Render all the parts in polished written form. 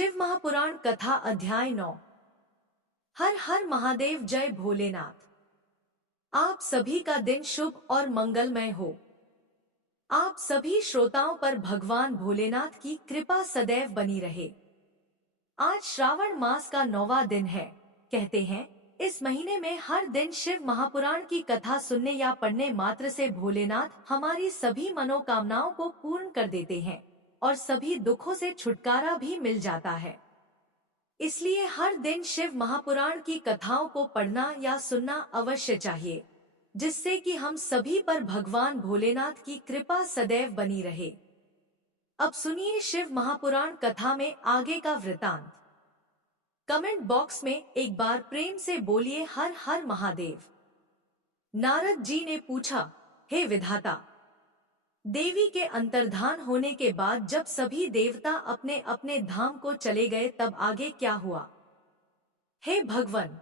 शिव महापुराण कथा अध्याय 9। हर हर महादेव, जय भोलेनाथ। आप सभी का दिन शुभ और मंगलमय हो। आप सभी श्रोताओं पर भगवान भोलेनाथ की कृपा सदैव बनी रहे। आज श्रावण मास का 9वां दिन है। कहते हैं इस महीने में हर दिन शिव महापुराण की कथा सुनने या पढ़ने मात्र से भोलेनाथ हमारी सभी मनोकामनाओं को पूर्ण कर देते हैं और सभी दुखों से छुटकारा भी मिल जाता है। इसलिए हर दिन शिव महापुराण की कथाओं को पढ़ना या सुनना अवश्य चाहिए, जिससे कि हम सभी पर भगवान भोलेनाथ की कृपा सदैव बनी रहे। अब सुनिए शिव महापुराण कथा में आगे का वृतांत। कमेंट बॉक्स में एक बार प्रेम से बोलिए हर हर महादेव। नारद जी ने पूछा, हे विधाता, देवी के अंतर्धान होने के बाद जब सभी देवता अपने अपने धाम को चले गए तब आगे क्या हुआ? हे भगवान,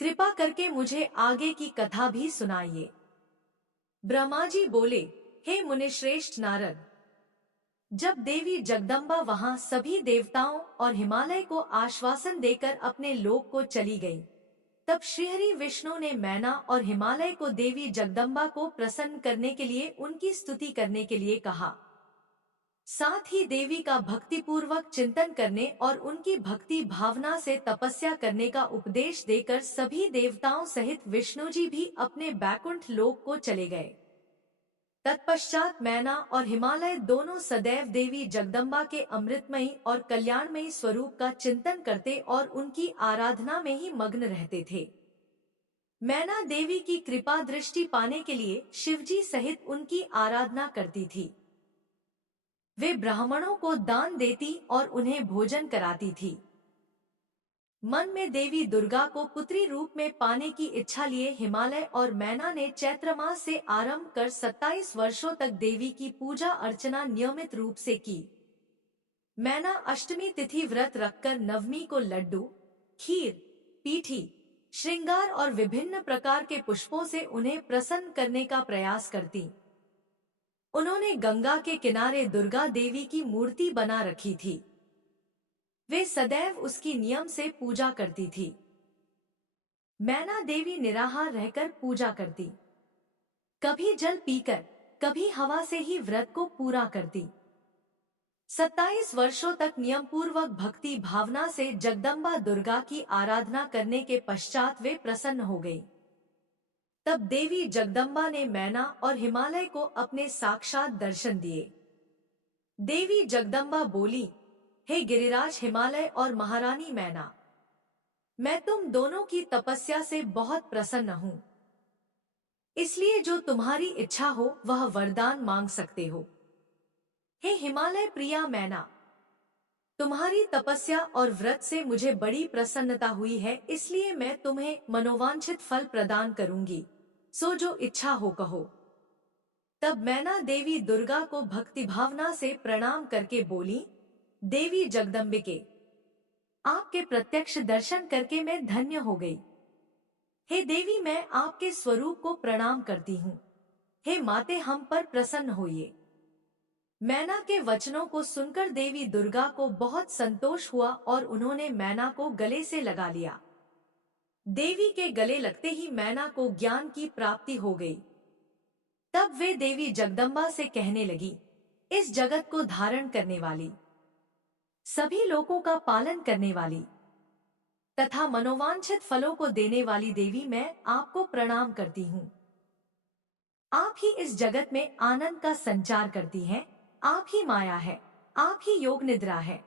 कृपा करके मुझे आगे की कथा भी सुनाइए। ब्रह्मा जी बोले, हे मुनिश्रेष्ठ नारद, जब देवी जगदम्बा वहां सभी देवताओं और हिमालय को आश्वासन देकर अपने लोक को चली गई, तब श्रीहरि विष्णु ने मैना और हिमालय को देवी जगदम्बा को प्रसन्न करने के लिए उनकी स्तुति करने के लिए कहा। साथ ही देवी का भक्तिपूर्वक चिंतन करने और उनकी भक्ति भावना से तपस्या करने का उपदेश देकर सभी देवताओं सहित विष्णु जी भी अपने बैकुंठ लोक को चले गए। तत्पश्चात मैना और हिमालय दोनों सदैव देवी जगदम्बा के अमृतमयी और कल्याणमयी स्वरूप का चिंतन करते और उनकी आराधना में ही मग्न रहते थे। मैना देवी की कृपा दृष्टि पाने के लिए शिवजी सहित उनकी आराधना करती थी। वे ब्राह्मणों को दान देती और उन्हें भोजन कराती थी। मन में देवी दुर्गा को पुत्री रूप में पाने की इच्छा लिए हिमालय और मैना ने चैत्र मास से आरंभ कर 27 वर्षों तक देवी की पूजा अर्चना नियमित रूप से की। मैना अष्टमी तिथि व्रत रखकर नवमी को लड्डू, खीर, पीठी, श्रृंगार और विभिन्न प्रकार के पुष्पों से उन्हें प्रसन्न करने का प्रयास करती। उन्होंने गंगा के किनारे दुर्गा देवी की मूर्ति बना रखी थी। वे सदैव उसकी नियम से पूजा करती थी। मैना देवी निराहार रहकर पूजा करती, कभी जल पीकर, कभी हवा से ही व्रत को पूरा करती। 27 वर्षों तक नियम पूर्वक भक्ति भावना से जगदम्बा दुर्गा की आराधना करने के पश्चात वे प्रसन्न हो गई। तब देवी जगदम्बा ने मैना और हिमालय को अपने साक्षात दर्शन दिए। देवी जगदम्बा बोली, हे गिरिराज हिमालय और महारानी मैना, मैं तुम दोनों की तपस्या से बहुत प्रसन्न हूँ। इसलिए जो तुम्हारी इच्छा हो वह वरदान मांग सकते हो। हे हिमालय प्रिया मैना, तुम्हारी तपस्या और व्रत से मुझे बड़ी प्रसन्नता हुई है, इसलिए मैं तुम्हें मनोवांछित फल प्रदान करूंगी, सो जो इच्छा हो कहो। तब मैना देवी दुर्गा को भक्ति भावना से प्रणाम करके बोली, देवी जगदम्बिके, आपके प्रत्यक्ष दर्शन करके मैं धन्य हो गई। हे देवी, मैं आपके स्वरूप को प्रणाम करती हूँ। हे माते, हम पर प्रसन्न होइए। मैना के वचनों को सुनकर देवी दुर्गा को बहुत संतोष हुआ और उन्होंने मैना को गले से लगा लिया। देवी के गले लगते ही मैना को ज्ञान की प्राप्ति हो गई। तब वे देवी जगदम्बा से कहने लगी, इस जगत को धारण करने वाली, सभी लोगों का पालन करने वाली तथा मनोवांछित फलों को देने वाली देवी, मैं आपको प्रणाम करती हूँ। आप ही इस जगत में आनंद का संचार करती हैं। आप ही माया है, आप ही योग निद्रा है।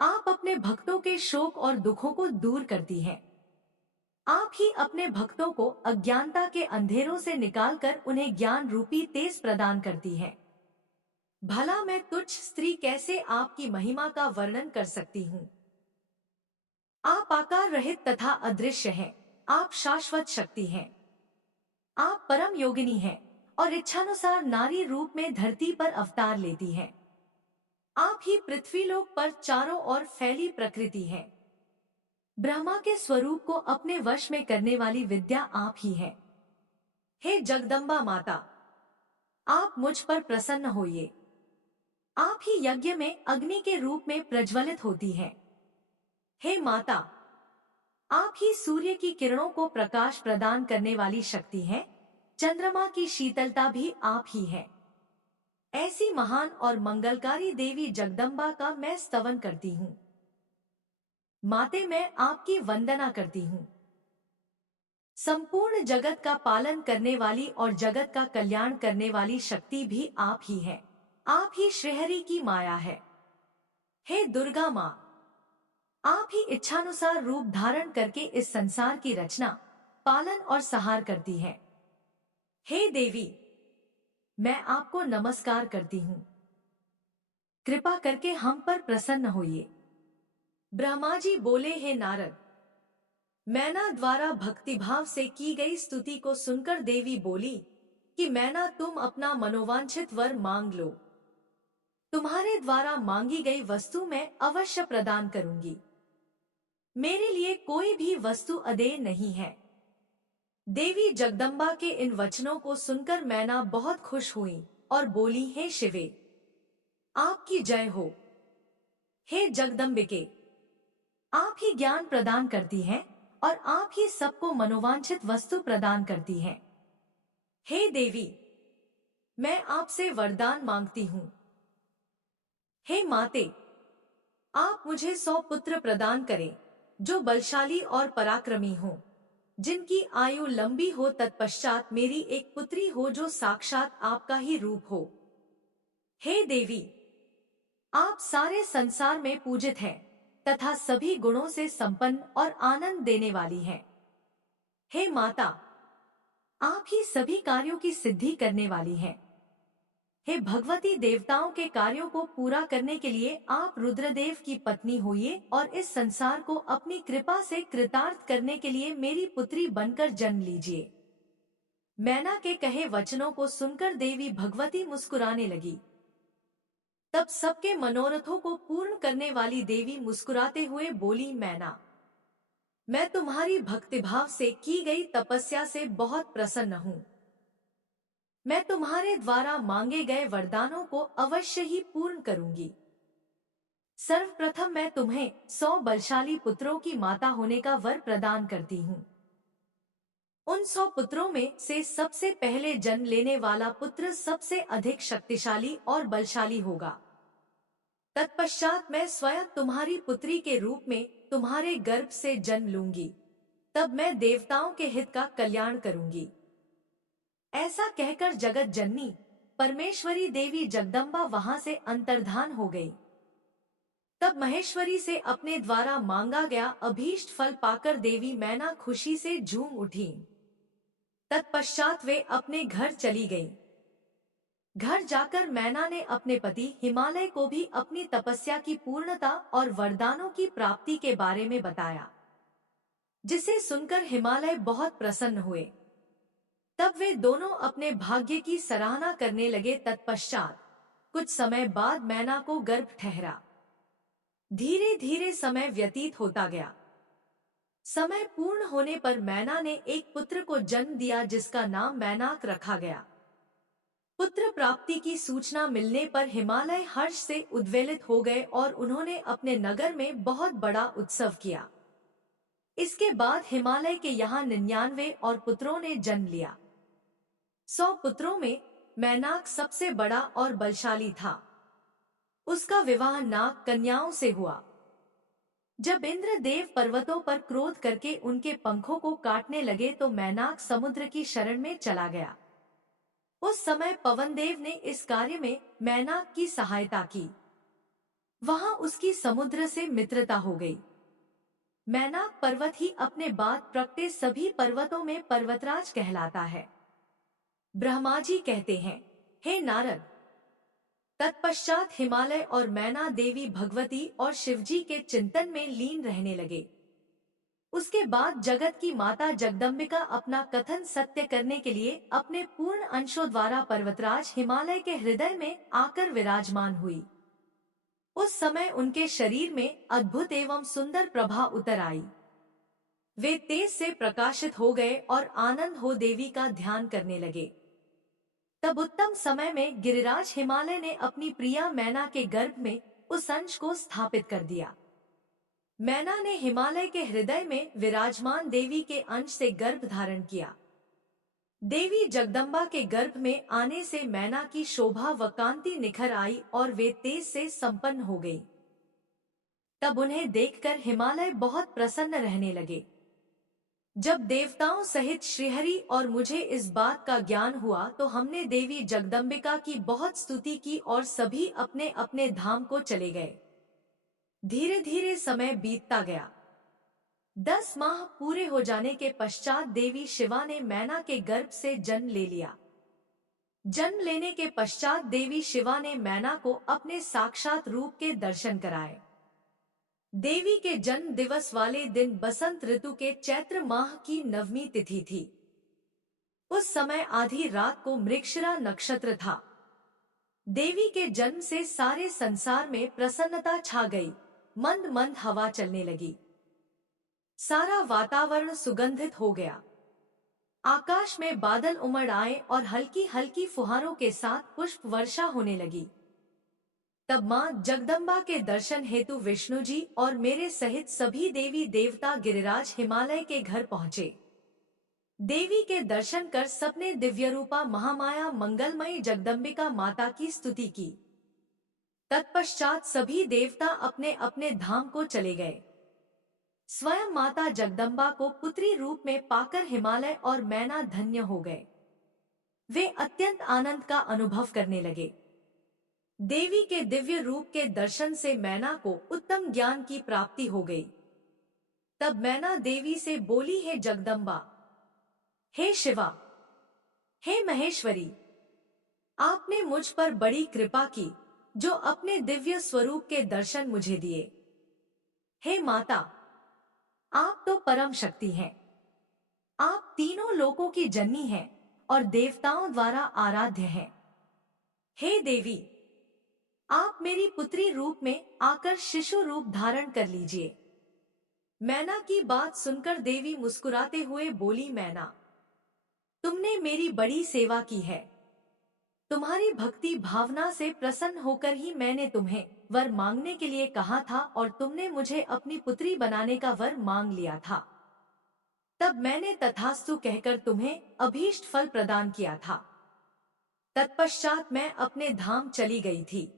आप अपने भक्तों के शोक और दुखों को दूर करती हैं। आप ही अपने भक्तों को अज्ञानता के अंधेरों से निकालकर उन्हें ज्ञान रूपी तेज प्रदान करती हैं। भला मैं तुच्छ स्त्री कैसे आपकी महिमा का वर्णन कर सकती हूँ। आप आकार रहित तथा अदृश्य हैं। आप शाश्वत शक्ति हैं। आप परम योगिनी हैं और इच्छानुसार नारी रूप में धरती पर अवतार लेती हैं। आप ही पृथ्वीलोक पर चारों ओर फैली प्रकृति है। ब्रह्मा के स्वरूप को अपने वश में करने वाली विद्या आप ही है। हे जगदम्बा माता, आप मुझ पर प्रसन्न होइए। आप ही यज्ञ में अग्नि के रूप में प्रज्वलित होती हैं। हे माता, आप ही सूर्य की किरणों को प्रकाश प्रदान करने वाली शक्ति हैं। चंद्रमा की शीतलता भी आप ही है। ऐसी महान और मंगलकारी देवी जगदम्बा का मैं स्तवन करती हूँ। माते, मैं आपकी वंदना करती हूँ। संपूर्ण जगत का पालन करने वाली और जगत का कल्याण करने वाली शक्ति भी आप ही है। आप ही श्रीहरि की माया है। हे दुर्गा माँ, आप ही इच्छानुसार रूप धारण करके इस संसार की रचना, पालन और सहार करती हैं। हे देवी, मैं आपको नमस्कार करती हूँ। कृपा करके हम पर प्रसन्न होइए। ब्रह्मा जी बोले, हे नारद, मैना द्वारा भक्तिभाव से की गई स्तुति को सुनकर देवी बोली कि मैना, तुम अपना मनोवांछित वर मांग लो। तुम्हारे द्वारा मांगी गई वस्तु मैं अवश्य प्रदान करूंगी। मेरे लिए कोई भी वस्तु अदेय नहीं है। देवी जगदम्बा के इन वचनों को सुनकर मैना बहुत खुश हुई और बोली, हे शिवे, आपकी जय हो। हे जगदम्बिके, आप ही ज्ञान प्रदान करती हैं और आप ही सबको मनोवांछित वस्तु प्रदान करती हैं। हे देवी, मैं आपसे वरदान मांगती हूँ। हे माते, आप मुझे 100 पुत्र प्रदान करें जो बलशाली और पराक्रमी हो, जिनकी आयु लंबी हो। तत्पश्चात मेरी एक पुत्री हो जो साक्षात आपका ही रूप हो। हे देवी, आप सारे संसार में पूजित हैं तथा सभी गुणों से संपन्न और आनंद देने वाली हैं। हे माता, आप ही सभी कार्यों की सिद्धि करने वाली हैं। हे भगवती, देवताओं के कार्यों को पूरा करने के लिए आप रुद्रदेव की पत्नी होइए और इस संसार को अपनी कृपा से कृतार्थ करने के लिए मेरी पुत्री बनकर जन्म लीजिए। मैना के कहे वचनों को सुनकर देवी भगवती मुस्कुराने लगी। तब सबके मनोरथों को पूर्ण करने वाली देवी मुस्कुराते हुए बोली, मैना, मैं तुम्हारी भक्तिभाव से की गई तपस्या से बहुत प्रसन्न हूँ। मैं तुम्हारे द्वारा मांगे गए वरदानों को अवश्य ही पूर्ण करूंगी। सर्वप्रथम मैं तुम्हें 100 बलशाली पुत्रों की माता होने का वर प्रदान करती हूँ। उन 100 पुत्रों में से सबसे पहले जन्म लेने वाला पुत्र सबसे अधिक शक्तिशाली और बलशाली होगा। तत्पश्चात मैं स्वयं तुम्हारी पुत्री के रूप में तुम्हारे गर्भ से जन्म लूंगी। तब मैं देवताओं के हित का कल्याण करूंगी। ऐसा कहकर जगत जननी परमेश्वरी देवी जगदम्बा वहां से अंतर्धान हो गई। तब महेश्वरी से अपने द्वारा मांगा गया अभीष्ट फल पाकर देवी मैना खुशी से झूम उठी। तत्पश्चात वे अपने घर चली गई। घर जाकर मैना ने अपने पति हिमालय को भी अपनी तपस्या की पूर्णता और वरदानों की प्राप्ति के बारे में बताया, जिसे सुनकर हिमालय बहुत प्रसन्न हुए। तब वे दोनों अपने भाग्य की सराहना करने लगे। तत्पश्चात कुछ समय बाद मैना को गर्भ ठहरा। धीरे धीरे समय व्यतीत होता गया। समय पूर्ण होने पर मैना ने एक पुत्र को जन्म दिया, जिसका नाम मैनाक रखा गया। पुत्र प्राप्ति की सूचना मिलने पर हिमालय हर्ष से उद्वेलित हो गए और उन्होंने अपने नगर में बहुत बड़ा उत्सव किया। इसके बाद हिमालय के यहाँ 99 और पुत्रों ने जन्म लिया। 100 पुत्रों में मैनाक सबसे बड़ा और बलशाली था। उसका विवाह नाग कन्याओं से हुआ। जब इंद्रदेव पर्वतों पर क्रोध करके उनके पंखों को काटने लगे तो मैनाक समुद्र की शरण में चला गया। उस समय पवनदेव ने इस कार्य में मैनाक की सहायता की। वहां उसकी समुद्र से मित्रता हो गई। मैनाक पर्वत ही अपने बाद प्रगटे सभी पर्वतों में पर्वतराज कहलाता है। ब्रह्मा जी कहते हैं, हे नारद, तत्पश्चात हिमालय और मैना देवी भगवती और शिवजी के चिंतन में लीन रहने लगे। उसके बाद जगत की माता जगदम्बिका अपना कथन सत्य करने के लिए अपने पूर्ण अंशों द्वारा पर्वतराज हिमालय के हृदय में आकर विराजमान हुई। उस समय उनके शरीर में अद्भुत एवं सुंदर प्रभा उतर आई। वे तेज से प्रकाशित हो गए और आनंद हो देवी का ध्यान करने लगे। तब उत्तम समय में गिरिराज हिमालय ने अपनी प्रिया मैना के गर्भ में उस अंश को स्थापित कर दिया। मैना ने हिमालय के हृदय में विराजमान देवी के अंश से गर्भ धारण किया। देवी जगदम्बा के गर्भ में आने से मैना की शोभा व कांति निखर आई और वे तेज से संपन्न हो गई। तब उन्हें देखकर हिमालय बहुत प्रसन्न रहने लगे। जब देवताओं सहित श्रीहरि और मुझे इस बात का ज्ञान हुआ तो हमने देवी जगदम्बिका की बहुत स्तुति की और सभी अपने अपने धाम को चले गए। धीरे धीरे समय बीतता गया। 10 माह पूरे हो जाने के पश्चात देवी शिवा ने मैना के गर्भ से जन्म ले लिया। जन्म लेने के पश्चात देवी शिवा ने मैना को अपने साक्षात रूप के दर्शन कराए। देवी के जन्म दिवस वाले दिन बसंत ऋतु के चैत्र माह की नवमी तिथि थी। उस समय आधी रात को मृगशिरा नक्षत्र था। देवी के जन्म से सारे संसार में प्रसन्नता छा गई। मंद मंद हवा चलने लगी। सारा वातावरण सुगंधित हो गया। आकाश में बादल उमड़ आए और हल्की हल्की फुहारों के साथ पुष्प वर्षा होने लगी। तब मां जगदम्बा के दर्शन हेतु विष्णु जी और मेरे सहित सभी देवी देवता गिरिराज हिमालय के घर पहुँचे। देवी के दर्शन कर सबने दिव्य रूपा महामाया मंगलमयी जगदम्बिका माता की स्तुति की। तत्पश्चात सभी देवता अपने अपने धाम को चले गए। स्वयं माता जगदम्बा को पुत्री रूप में पाकर हिमालय और मैना धन्य हो गए। वे अत्यंत आनंद का अनुभव करने लगे। देवी के दिव्य रूप के दर्शन से मैना को उत्तम ज्ञान की प्राप्ति हो गई। तब मैना देवी से बोली, हे जगदम्बा, हे शिवा, हे महेश्वरी, आपने मुझ पर बड़ी कृपा की जो अपने दिव्य स्वरूप के दर्शन मुझे दिए। हे माता, आप तो परम शक्ति हैं। आप तीनों लोकों की जननी हैं और देवताओं द्वारा आराध्य हैं। हे देवी, आप मेरी पुत्री रूप में आकर शिशु रूप धारण कर लीजिए। मैना की बात सुनकर देवी मुस्कुराते हुए बोली, मैना, तुमने मेरी बड़ी सेवा की है। तुम्हारी भक्ति भावना से प्रसन्न होकर ही मैंने तुम्हें वर मांगने के लिए कहा था और तुमने मुझे अपनी पुत्री बनाने का वर मांग लिया था। तब मैंने तथास्तु कहकर तुम्हें अभीष्ट फल प्रदान किया था। तत्पश्चात मैं अपने धाम चली गई थी।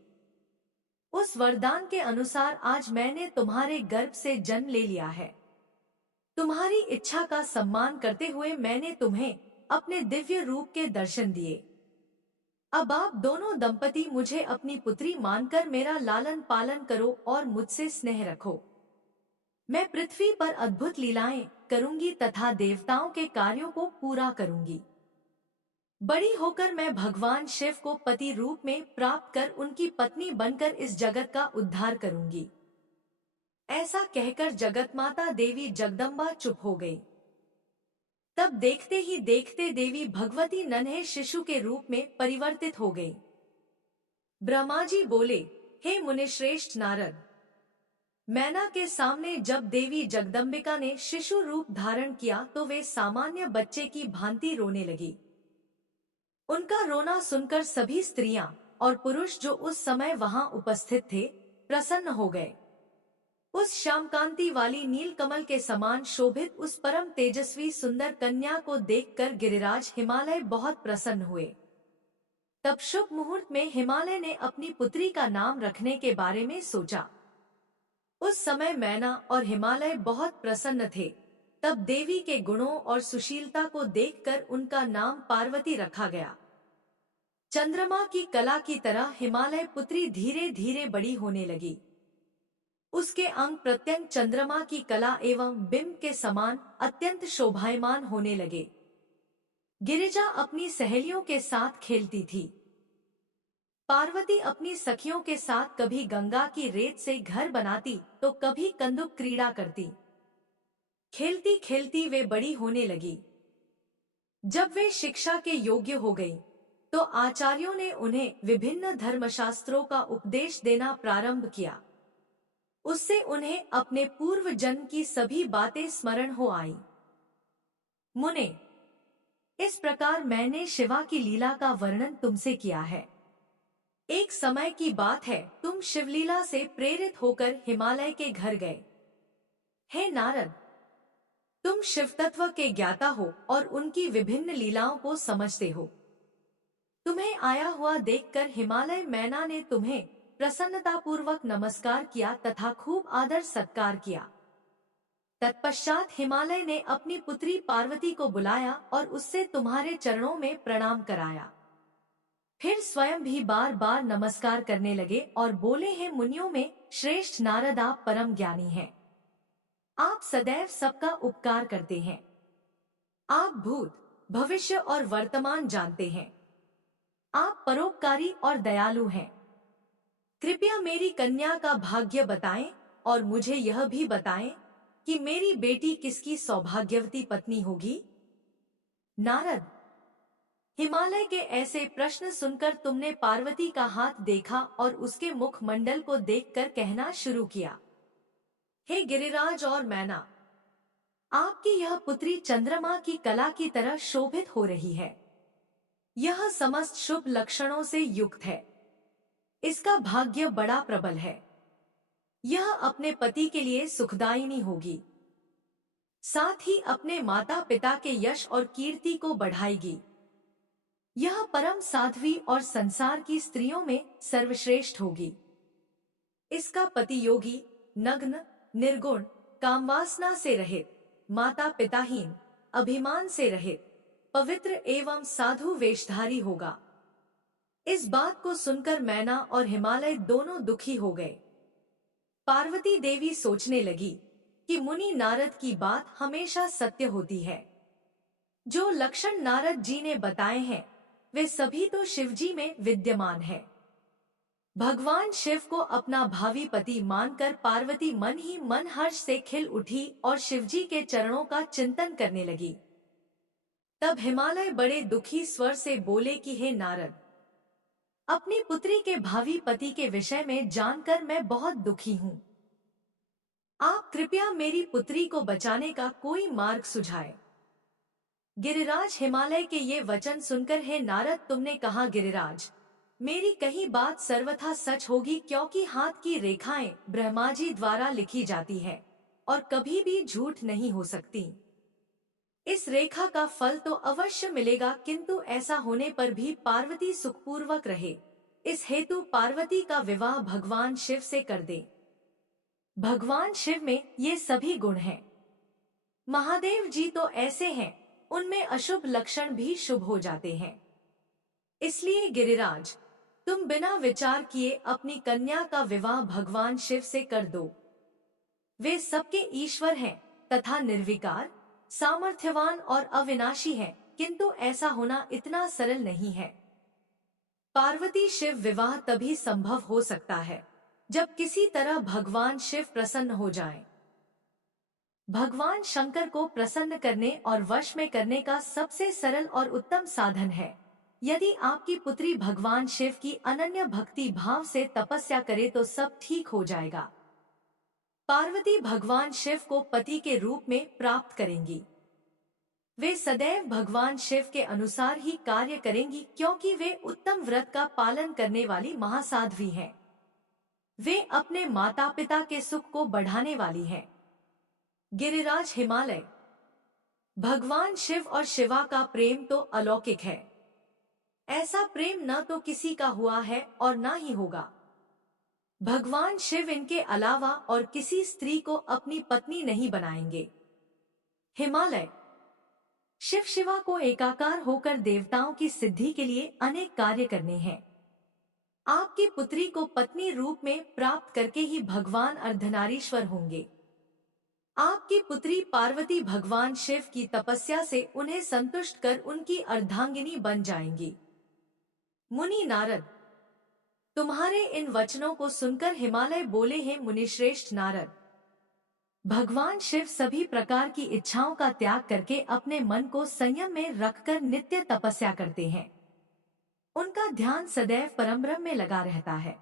उस वरदान के अनुसार आज मैंने तुम्हारे गर्भ से जन्म ले लिया है। तुम्हारी इच्छा का सम्मान करते हुए मैंने तुम्हें अपने दिव्य रूप के दर्शन दिए। अब आप दोनों दंपति मुझे अपनी पुत्री मानकर मेरा लालन पालन करो और मुझसे स्नेह रखो। मैं पृथ्वी पर अद्भुत लीलाएं करूंगी तथा देवताओं के कार्यों को पूरा करूंगी। बड़ी होकर मैं भगवान शिव को पति रूप में प्राप्त कर उनकी पत्नी बनकर इस जगत का उद्धार करूंगी। ऐसा कहकर जगतमाता देवी जगदम्बा चुप हो गई। तब देखते ही देखते देवी भगवती नन्हे शिशु के रूप में परिवर्तित हो गई। ब्रह्मा जी बोले, हे मुनिश्रेष्ठ नारद, मैना के सामने जब देवी जगदम्बिका ने शिशु रूप धारण किया तो वे सामान्य बच्चे की भांति रोने लगी। उनका रोना सुनकर सभी स्त्रियां और पुरुष जो उस समय वहां उपस्थित थे प्रसन्न हो गए। उस श्यामकांति वाली नीलकमल के समान शोभित उस परम तेजस्वी सुंदर कन्या को देखकर गिरिराज हिमालय बहुत प्रसन्न हुए। तब शुभ मुहूर्त में हिमालय ने अपनी पुत्री का नाम रखने के बारे में सोचा। उस समय मैना और हिमालय बहुत प्रसन्न थे। तब देवी के गुणों और सुशीलता को देखकर उनका नाम पार्वती रखा गया। चंद्रमा की कला की तरह हिमालय पुत्री धीरे धीरे बड़ी होने लगी। उसके अंग प्रत्यंग चंद्रमा की कला एवं बिंब के समान अत्यंत शोभायमान होने लगे। गिरिजा अपनी सहेलियों के साथ खेलती थी। पार्वती अपनी सखियों के साथ कभी गंगा की रेत से घर बनाती तो कभी कंदुक क्रीड़ा करती। खेलती खेलती वे बड़ी होने लगी। जब वे शिक्षा के योग्य हो गई तो आचार्यों ने उन्हें विभिन्न धर्मशास्त्रों का उपदेश देना प्रारंभ किया। उससे उन्हें अपने पूर्व जन्म की सभी बातें स्मरण हो आई। मुने, इस प्रकार मैंने शिवा की लीला का वर्णन तुमसे किया है। एक समय की बात है, तुम शिवलीला से प्रेरित होकर हिमालय के घर गए। हे नारद, तुम शिव तत्व के ज्ञाता हो और उनकी विभिन्न लीलाओं को समझते हो। तुम्हें आया हुआ देखकर हिमालय मैना ने तुम्हें प्रसन्नतापूर्वक नमस्कार किया तथा खूब आदर सत्कार किया। तत्पश्चात हिमालय ने अपनी पुत्री पार्वती को बुलाया और उससे तुम्हारे चरणों में प्रणाम कराया। फिर स्वयं भी बार बार नमस्कार करने लगे और बोले, हैं मुनियों में श्रेष्ठ नारद, आप परम ज्ञानी हैं। आप सदैव सबका उपकार करते हैं। आप भूत, भविष्य और वर्तमान जानते हैं। आप परोपकारी और दयालु हैं। कृपया मेरी कन्या का भाग्य बताएं और मुझे यह भी बताएं कि मेरी बेटी किसकी सौभाग्यवती पत्नी होगी। नारद, हिमालय के ऐसे प्रश्न सुनकर तुमने पार्वती का हाथ देखा और उसके मुखमंडल को देखकर कहना शुरू किया, हे गिरिराज और मैना, आपकी यह पुत्री चंद्रमा की कला की तरह शोभित हो रही है। यह समस्त शुभ लक्षणों से युक्त है। इसका भाग्य बड़ा प्रबल है। यह अपने पति के लिए सुखदायिनी होगी, साथ ही अपने माता पिता के यश और कीर्ति को बढ़ाएगी। यह परम साध्वी और संसार की स्त्रियों में सर्वश्रेष्ठ होगी। इसका पति योगी, नग्न, निर्गुण, कामवासना से रहित, माता पिताहीन, अभिमान से रहित, पवित्र एवं साधु वेशधारी होगा। इस बात को सुनकर मैना और हिमालय दोनों दुखी हो गए। पार्वती देवी सोचने लगी कि मुनि नारद की बात हमेशा सत्य होती है। जो लक्षण नारद जी ने बताए हैं वे सभी तो शिवजी में विद्यमान है। भगवान शिव को अपना भावी पति मानकर पार्वती मन ही मन हर्ष से खिल उठी और शिवजी के चरणों का चिंतन करने लगी। तब हिमालय बड़े दुखी स्वर से बोले कि हे नारद, अपनी पुत्री के भावी पति के विषय में जानकर मैं बहुत दुखी हूँ। आप कृपया मेरी पुत्री को बचाने का कोई मार्ग सुझाए। गिरिराज हिमालय के ये वचन सुनकर, हे नारद, तुमने कहा गिरिराज, मेरी कही बात सर्वथा सच होगी, क्योंकि हाथ की रेखाएं ब्रह्मा जी द्वारा लिखी जाती है और कभी भी झूठ नहीं हो सकती। इस रेखा का फल तो अवश्य मिलेगा, किंतु ऐसा होने पर भी पार्वती सुखपूर्वक रहे, इस हेतु पार्वती का विवाह भगवान शिव से कर दे। भगवान शिव में ये सभी गुण हैं। महादेव जी तो ऐसे हैं, उनमें अशुभ लक्षण भी शुभ हो जाते हैं। इसलिए गिरिराज, तुम बिना विचार किए अपनी कन्या का विवाह भगवान शिव से कर दो। वे सबके ईश्वर हैं तथा निर्विकार, सामर्थ्यवान और अविनाशी हैं, किंतु ऐसा होना इतना सरल नहीं है। पार्वती शिव विवाह तभी संभव हो सकता है जब किसी तरह भगवान शिव प्रसन्न हो जाएं। भगवान शंकर को प्रसन्न करने और वश में करने का सबसे सरल और उत्तम साधन है, यदि आपकी पुत्री भगवान शिव की अनन्य भक्ति भाव से तपस्या करे तो सब ठीक हो जाएगा। पार्वती भगवान शिव को पति के रूप में प्राप्त करेंगी। वे सदैव भगवान शिव के अनुसार ही कार्य करेंगी, क्योंकि वे उत्तम व्रत का पालन करने वाली महासाध्वी हैं। वे अपने माता पिता के सुख को बढ़ाने वाली हैं। गिरिराज हिमालय, भगवान शिव और शिवा का प्रेम तो अलौकिक है। ऐसा प्रेम न तो किसी का हुआ है और न ही होगा। भगवान शिव इनके अलावा और किसी स्त्री को अपनी पत्नी नहीं बनाएंगे। हिमालय, शिव शिवा को एकाकार होकर देवताओं की सिद्धि के लिए अनेक कार्य करने हैं। आपकी पुत्री को पत्नी रूप में प्राप्त करके ही भगवान अर्धनारीश्वर होंगे। आपकी पुत्री पार्वती भगवान शिव की तपस्या से उन्हें संतुष्ट कर उनकी अर्धांगिनी बन जाएंगी। मुनि नारद, तुम्हारे इन वचनों को सुनकर हिमालय बोले, हैं मुनिश्रेष्ठ नारद, भगवान शिव सभी प्रकार की इच्छाओं का त्याग करके अपने मन को संयम में रखकर नित्य तपस्या करते हैं। उनका ध्यान सदैव परमब्रह्म में लगा रहता है।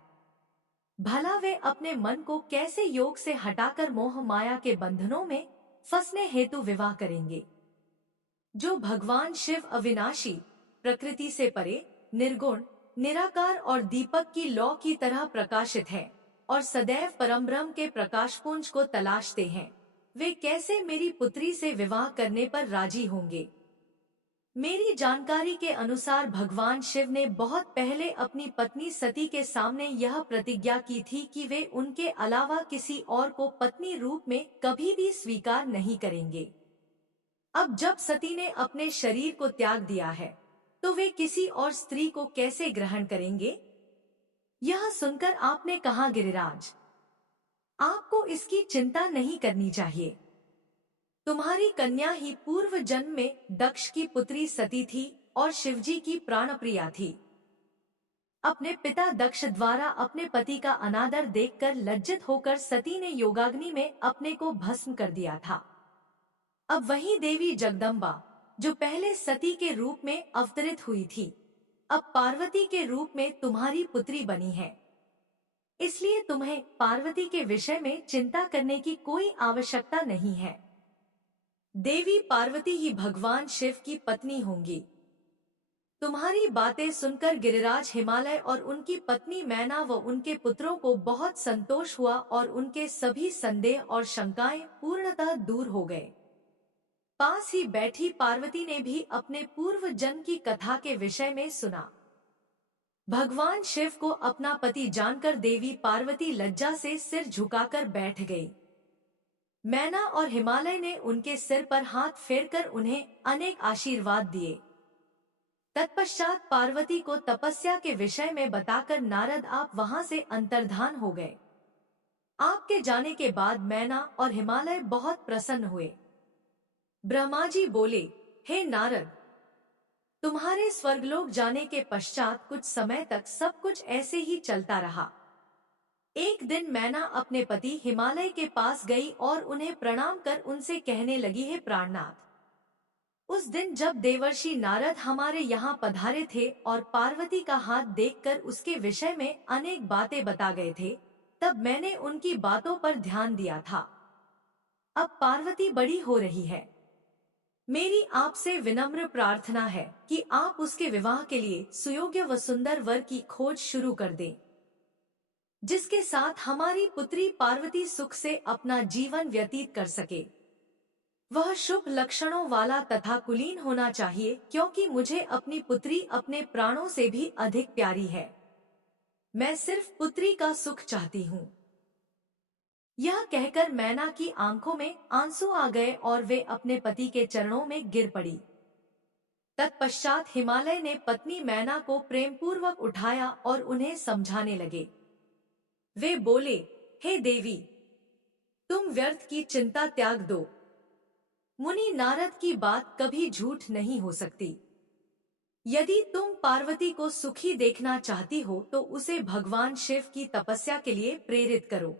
भला वे अपने मन को कैसे योग से हटाकर मोह माया के बंधनों में फंसने हेतु विवाह करेंगे। जो भगवान शिव अविनाशी, प्रकृति से परे, निर्गुण, निराकार और दीपक की लौ की तरह प्रकाशित है और सदैव परमब्रह्म के प्रकाशपुंज को तलाशते हैं, वे कैसे मेरी पुत्री से विवाह करने पर राजी होंगे? मेरी जानकारी के अनुसार भगवान शिव ने बहुत पहले अपनी पत्नी सती के सामने यह प्रतिज्ञा की थी कि वे उनके अलावा किसी और को पत्नी रूप में कभी भी स्वीकार नहीं करेंगे। अब जब सती ने अपने शरीर को त्याग दिया है, तो वे किसी और स्त्री को कैसे ग्रहण करेंगे? यह सुनकर आपने कहा, गिरिराज, आपको इसकी चिंता नहीं करनी चाहिए। तुम्हारी कन्या ही पूर्व जन्म में दक्ष की पुत्री सती थी और शिवजी की प्राणप्रिया थी। अपने पिता दक्ष द्वारा अपने पति का अनादर देखकर लज्जित होकर सती ने योगाग्नि में अपने को भस्म कर दिया था। अब वही देवी जगदम्बा, जो पहले सती के रूप में अवतरित हुई थी, अब पार्वती के रूप में तुम्हारी पुत्री बनी है। इसलिए तुम्हें पार्वती के विषय में चिंता करने की कोई आवश्यकता नहीं है। देवी पार्वती ही भगवान शिव की पत्नी होंगी। तुम्हारी बातें सुनकर गिरिराज हिमालय और उनकी पत्नी मैना व उनके पुत्रों को बहुत संतोष हुआ और उनके सभी संदेह और शंकाएं पूर्णतः दूर हो गए। पास ही बैठी पार्वती ने भी अपने पूर्व जन्म की कथा के विषय में सुना। भगवान शिव को अपना पति जानकर देवी पार्वती लज्जा से सिर झुकाकर बैठ गई। मैना और हिमालय ने उनके सिर पर हाथ फेरकर उन्हें अनेक आशीर्वाद दिए। तत्पश्चात पार्वती को तपस्या के विषय में बताकर नारद आप वहां से अंतर्धान हो गए। आपके जाने के बाद मैना और हिमालय बहुत प्रसन्न हुए। ब्रह्मा जी बोले, हे नारद, तुम्हारे स्वर्गलोक जाने के पश्चात कुछ समय तक सब कुछ ऐसे ही चलता रहा। एक दिन मैना अपने पति हिमालय के पास गई और उन्हें प्रणाम कर उनसे कहने लगी, हे प्राणनाथ, उस दिन जब देवर्षि नारद हमारे यहाँ पधारे थे और पार्वती का हाथ देखकर उसके विषय में अनेक बातें बता गए थे, तब मैंने उनकी बातों पर ध्यान दिया था। अब पार्वती बड़ी हो रही है। मेरी आपसे विनम्र प्रार्थना है कि आप उसके विवाह के लिए सुयोग्य व सुंदर वर की खोज शुरू कर दें, जिसके साथ हमारी पुत्री पार्वती सुख से अपना जीवन व्यतीत कर सके। वह शुभ लक्षणों वाला तथा कुलीन होना चाहिए, क्योंकि मुझे अपनी पुत्री अपने प्राणों से भी अधिक प्यारी है। मैं सिर्फ पुत्री का सुख चाहती हूँ। यह कहकर मैना की आंखों में आंसू आ गए और वे अपने पति के चरणों में गिर पड़ी। तत्पश्चात हिमालय ने पत्नी मैना को प्रेम पूर्वक उठाया और उन्हें समझाने लगे। वे बोले, हे देवी, तुम व्यर्थ की चिंता त्याग दो। मुनि नारद की बात कभी झूठ नहीं हो सकती। यदि तुम पार्वती को सुखी देखना चाहती हो तो उसे भगवान शिव की तपस्या के लिए प्रेरित करो।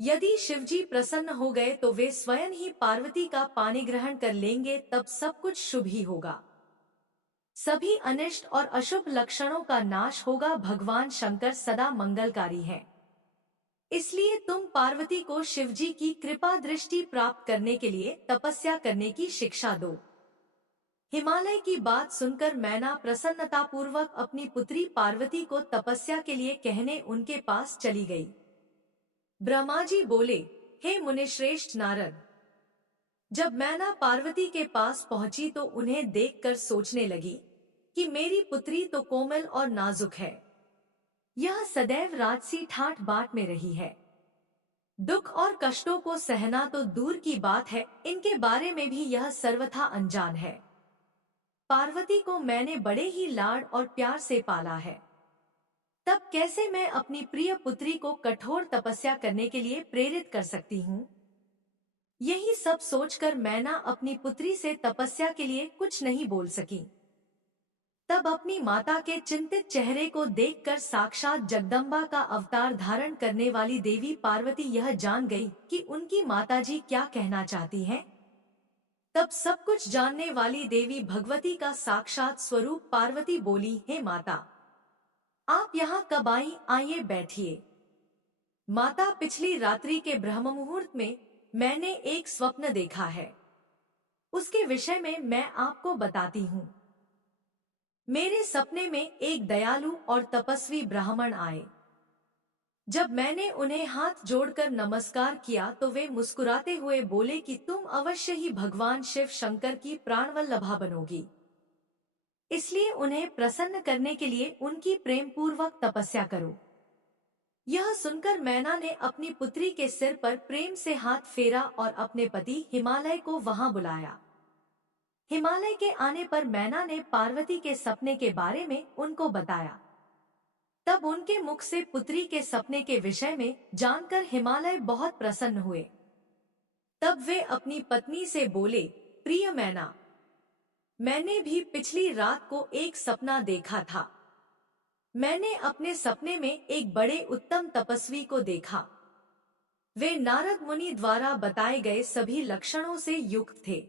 यदि शिवजी प्रसन्न हो गए तो वे स्वयं ही पार्वती का पानी ग्रहण कर लेंगे, तब सब कुछ शुभ ही होगा। सभी अनिष्ट और अशुभ लक्षणों का नाश होगा। भगवान शंकर सदा मंगलकारी हैं। इसलिए तुम पार्वती को शिवजी की कृपा दृष्टि प्राप्त करने के लिए तपस्या करने की शिक्षा दो। हिमालय की बात सुनकर मैना प्रसन्नतापूर्वक अपनी पुत्री पार्वती को तपस्या के लिए कहने उनके पास चली गई। ब्रह्मा जी बोले, हे मुनिश्रेष्ठ नारद, जब मैना पार्वती के पास पहुंची तो उन्हें देखकर सोचने लगी कि मेरी पुत्री तो कोमल और नाजुक है। यह सदैव राजसी ठाट बाट में रही है। दुख और कष्टों को सहना तो दूर की बात है, इनके बारे में भी यह सर्वथा अनजान है। पार्वती को मैंने बड़े ही लाड और प्यार से पाला है, तब कैसे मैं अपनी प्रिय पुत्री को कठोर तपस्या करने के लिए प्रेरित कर सकती हूँ? यही सब सोचकर मैना अपनी पुत्री से तपस्या के लिए कुछ नहीं बोल सकी। तब अपनी माता के चिंतित चेहरे को देखकर साक्षात जगदम्बा का अवतार धारण करने वाली देवी पार्वती यह जान गई कि उनकी माताजी क्या कहना चाहती हैं। तब सब कुछ जानने वाली देवी भगवती का साक्षात स्वरूप पार्वती बोली, हे माता, आप यहाँ कब आई? आइए बैठिए। माता, पिछली रात्रि के ब्रह्म मुहूर्त में मैंने एक स्वप्न देखा है। उसके विषय में मैं आपको बताती हूँ। मेरे सपने में एक दयालु और तपस्वी ब्राह्मण आए। जब मैंने उन्हें हाथ जोड़कर नमस्कार किया तो वे मुस्कुराते हुए बोले कि तुम अवश्य ही भगवान शिव शंकर की प्राणवल्लभा बनोगी। इसलिए उन्हें प्रसन्न करने के लिए उनकी प्रेम पूर्वक तपस्या करो। यह सुनकर मैना ने अपनी पुत्री के सिर पर प्रेम से हाथ फेरा और अपने पति हिमालय को वहां बुलाया। हिमालय के आने पर मैना ने पार्वती के सपने के बारे में उनको बताया। तब उनके मुख से पुत्री के सपने के विषय में जानकर हिमालय बहुत प्रसन्न हुए। तब वे अपनी पत्नी से बोले, प्रिय मैना, मैंने भी पिछली रात को एक सपना देखा था। मैंने अपने सपने में एक बड़े उत्तम तपस्वी को देखा। वे नारद मुनि द्वारा बताए गए सभी लक्षणों से युक्त थे।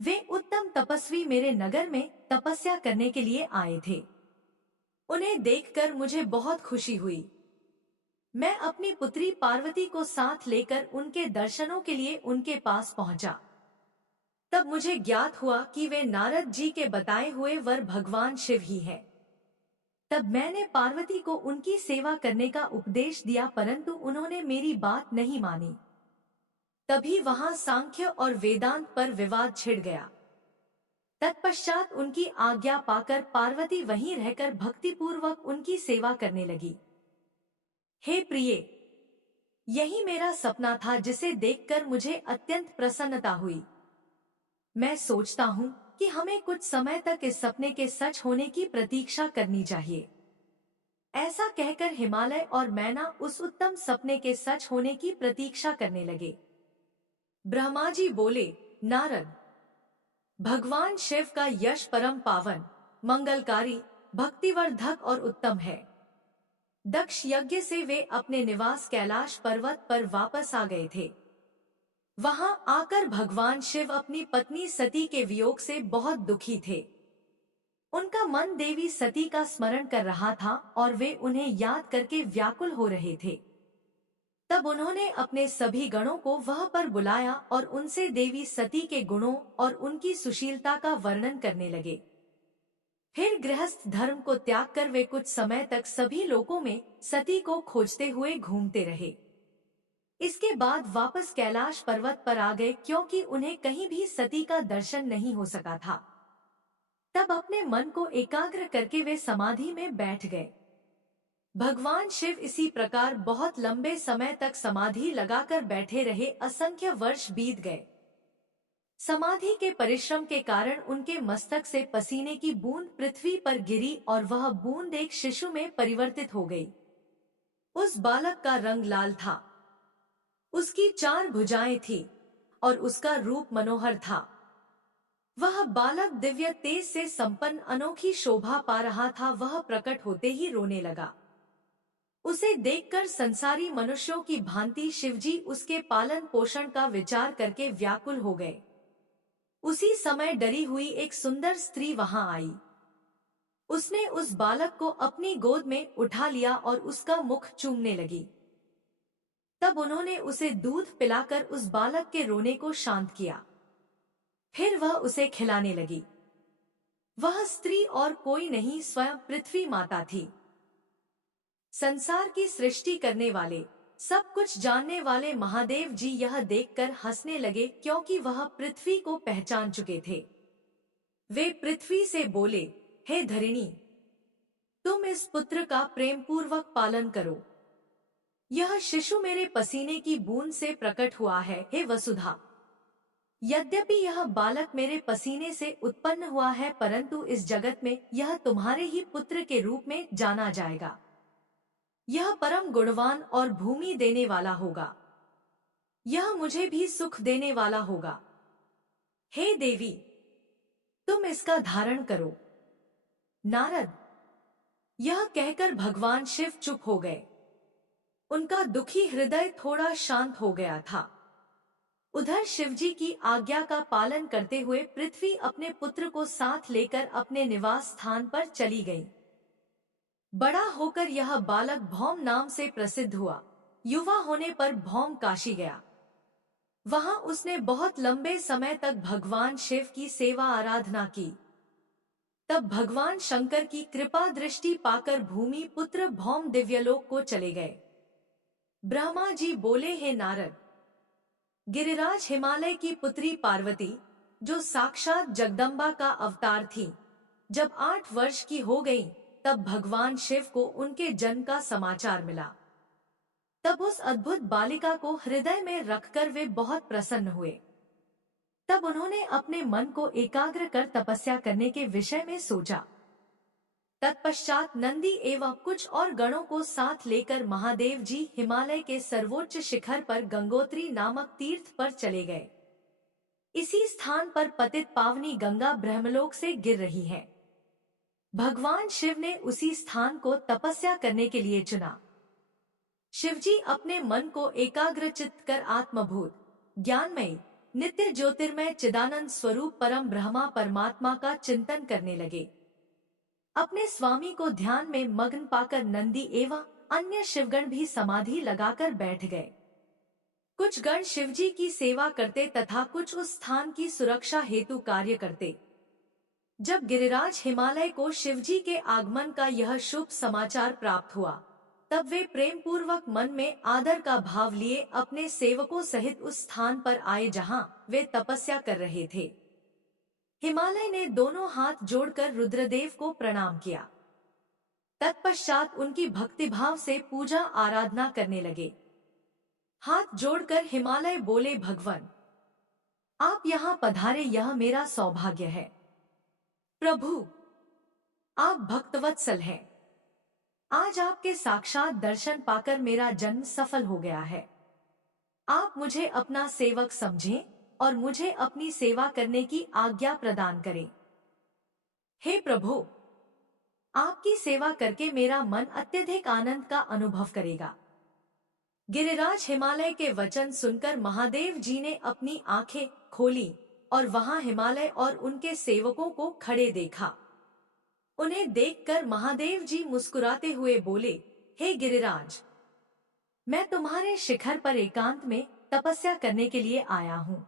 वे उत्तम तपस्वी मेरे नगर में तपस्या करने के लिए आए थे। उन्हें देखकर मुझे बहुत खुशी हुई। मैं अपनी पुत्री पार्वती को साथ लेकर उनके दर्शनों के लिए उनके पास पहुंचा। तब मुझे ज्ञात हुआ कि वे नारद जी के बताए हुए वर भगवान शिव ही हैं। तब मैंने पार्वती को उनकी सेवा करने का उपदेश दिया, परंतु उन्होंने मेरी बात नहीं मानी। तभी वहां सांख्य और वेदांत पर विवाद छिड़ गया। तत्पश्चात उनकी आज्ञा पाकर पार्वती वहीं रहकर भक्तिपूर्वक उनकी सेवा करने लगी। हे प्रिय, यही मेरा सपना था जिसे देखकर मुझे अत्यंत प्रसन्नता हुई। मैं सोचता हूँ कि हमें कुछ समय तक इस सपने के सच होने की प्रतीक्षा करनी चाहिए। ऐसा कहकर हिमालय और मैना उस उत्तम सपने के सच होने की प्रतीक्षा करने लगे। ब्रह्मा जी बोले, नारद, भगवान शिव का यश परम पावन, मंगलकारी, भक्तिवर्धक और उत्तम है। दक्ष यज्ञ से वे अपने निवास कैलाश पर्वत पर वापस आ गए थे। वहां आकर भगवान शिव अपनी पत्नी सती के वियोग से बहुत दुखी थे। उनका मन देवी सती का स्मरण कर रहा था और वे उन्हें याद करके व्याकुल हो रहे थे। तब उन्होंने अपने सभी गणों को वह पर बुलाया और उनसे देवी सती के गुणों और उनकी सुशीलता का वर्णन करने लगे। फिर गृहस्थ धर्म को त्याग कर वे कुछ समय तक सभी लोकों में सती को खोजते हुए घूमते रहे। इसके बाद वापस कैलाश पर्वत पर आ गए, क्योंकि उन्हें कहीं भी सती का दर्शन नहीं हो सका था। तब अपने मन को एकाग्र करके वे समाधि में बैठ गए। भगवान शिव इसी प्रकार बहुत लंबे समय तक समाधि लगाकर बैठे रहे। असंख्य वर्ष बीत गए। समाधि के परिश्रम के कारण उनके मस्तक से पसीने की बूंद पृथ्वी पर गिरी और वह बूंद एक शिशु में परिवर्तित हो गई। उस बालक का रंग लाल था, उसकी 4 भुजाएं थी और उसका रूप मनोहर था। वह बालक दिव्य तेज से संपन्न अनोखी शोभा पा रहा था। वह प्रकट होते ही रोने लगा। उसे देखकर संसारी मनुष्यों की भांति शिवजी उसके पालन पोषण का विचार करके व्याकुल हो गए। उसी समय डरी हुई एक सुंदर स्त्री वहां आई। उसने उस बालक को अपनी गोद में उठा लिया और उसका मुख चूमने लगी। तब उन्होंने उसे दूध पिलाकर उस बालक के रोने को शांत किया। फिर वह उसे खिलाने लगी। वह स्त्री और कोई नहीं, स्वयं पृथ्वी माता थी। संसार की सृष्टि करने वाले, सब कुछ जानने वाले महादेव जी यह देखकर हंसने लगे, क्योंकि वह पृथ्वी को पहचान चुके थे। वे पृथ्वी से बोले, हे धरिणी, तुम इस पुत्र का प्रेम पूर्वक पालन करो। यह शिशु मेरे पसीने की बूंद से प्रकट हुआ है। हे वसुधा, यद्यपि यह बालक मेरे पसीने से उत्पन्न हुआ है, परंतु इस जगत में यह तुम्हारे ही पुत्र के रूप में जाना जाएगा। यह परम गुणवान और भूमि देने वाला होगा। यह मुझे भी सुख देने वाला होगा। हे देवी, तुम इसका धारण करो। नारद, यह कहकर भगवान शिव चुप हो गए। उनका दुखी हृदय थोड़ा शांत हो गया था। उधर शिवजी की आज्ञा का पालन करते हुए पृथ्वी अपने पुत्र को साथ लेकर अपने निवास स्थान पर चली गई। बड़ा होकर यह बालक भौम नाम से प्रसिद्ध हुआ। युवा होने पर भौम काशी गया। वहां उसने बहुत लंबे समय तक भगवान शिव की सेवा आराधना की। तब भगवान शंकर की कृपा दृष्टि पाकर भूमि पुत्र भौम दिव्यलोक को चले गए। ब्रह्मा जी बोले, हे नारद, गिरिराज हिमालय की पुत्री पार्वती, जो साक्षात जगदम्बा का अवतार थी, जब 8 वर्ष की हो गई, तब भगवान शिव को उनके जन्म का समाचार मिला। तब उस अद्भुत बालिका को हृदय में रखकर वे बहुत प्रसन्न हुए। तब उन्होंने अपने मन को एकाग्र कर तपस्या करने के विषय में सोचा। तत्पश्चात नंदी एवं कुछ और गणों को साथ लेकर महादेव जी हिमालय के सर्वोच्च शिखर पर गंगोत्री नामक तीर्थ पर चले गए। इसी स्थान पर पतित पावनी गंगा ब्रह्मलोक से गिर रही है। भगवान शिव ने उसी स्थान को तपस्या करने के लिए चुना। शिवजी अपने मन को एकाग्रचित्त कर आत्मभूत, ज्ञानमय, नित्य ज्योतिर्मय चिदानंद स्वरूप परम ब्रह्मा परमात्मा का चिंतन करने लगे। अपने स्वामी को ध्यान में मग्न पाकर नंदी एवं अन्य शिवगण भी समाधि लगाकर बैठ गए। कुछ गण शिवजी की सेवा करते तथा कुछ उस स्थान की सुरक्षा हेतु कार्य करते। जब गिरिराज हिमालय को शिवजी के आगमन का यह शुभ समाचार प्राप्त हुआ, तब वे प्रेम पूर्वक मन में आदर का भाव लिए अपने सेवकों सहित उस स्थान पर आए जहां वे तपस्या कर रहे थे। हिमालय ने दोनों हाथ जोड़कर रुद्रदेव को प्रणाम किया। तत्पश्चात उनकी भक्तिभाव से पूजा आराधना करने लगे। हाथ जोड़कर हिमालय बोले, भगवान, आप यहाँ पधारे, यह मेरा सौभाग्य है। प्रभु, आप भक्तवत्सल हैं। आज आपके साक्षात दर्शन पाकर मेरा जन्म सफल हो गया है। आप मुझे अपना सेवक समझें और मुझे अपनी सेवा करने की आज्ञा प्रदान करें। हे प्रभु, आपकी सेवा करके मेरा मन अत्यधिक आनंद का अनुभव करेगा। गिरिराज हिमालय के वचन सुनकर महादेव जी ने अपनी आंखें खोली और वहां हिमालय और उनके सेवकों को खड़े देखा। उन्हें देखकर महादेव जी मुस्कुराते हुए बोले, हे गिरिराज, मैं तुम्हारे शिखर पर एकांत में तपस्या करने के लिए आया हूँ।